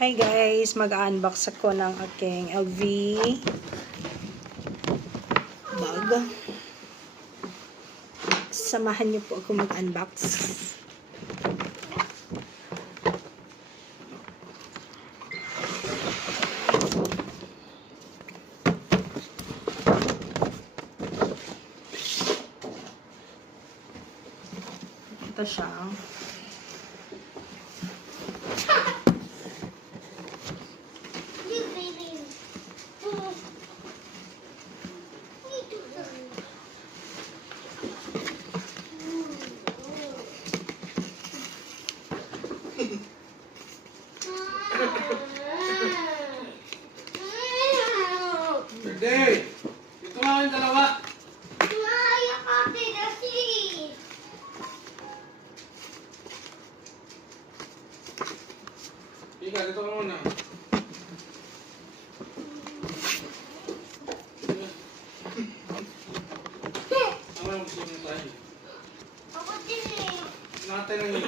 Hi guys, mag-unbox ako ng aking LV bag. Samahan niyo po ako mag-unbox. Ito siya. Birthday! Dito nga kayong dalawa. Naiyak ate kasi. Ika, dito ka muna. Ano yung gusto nyo tayo? Ako din eh. Natin lang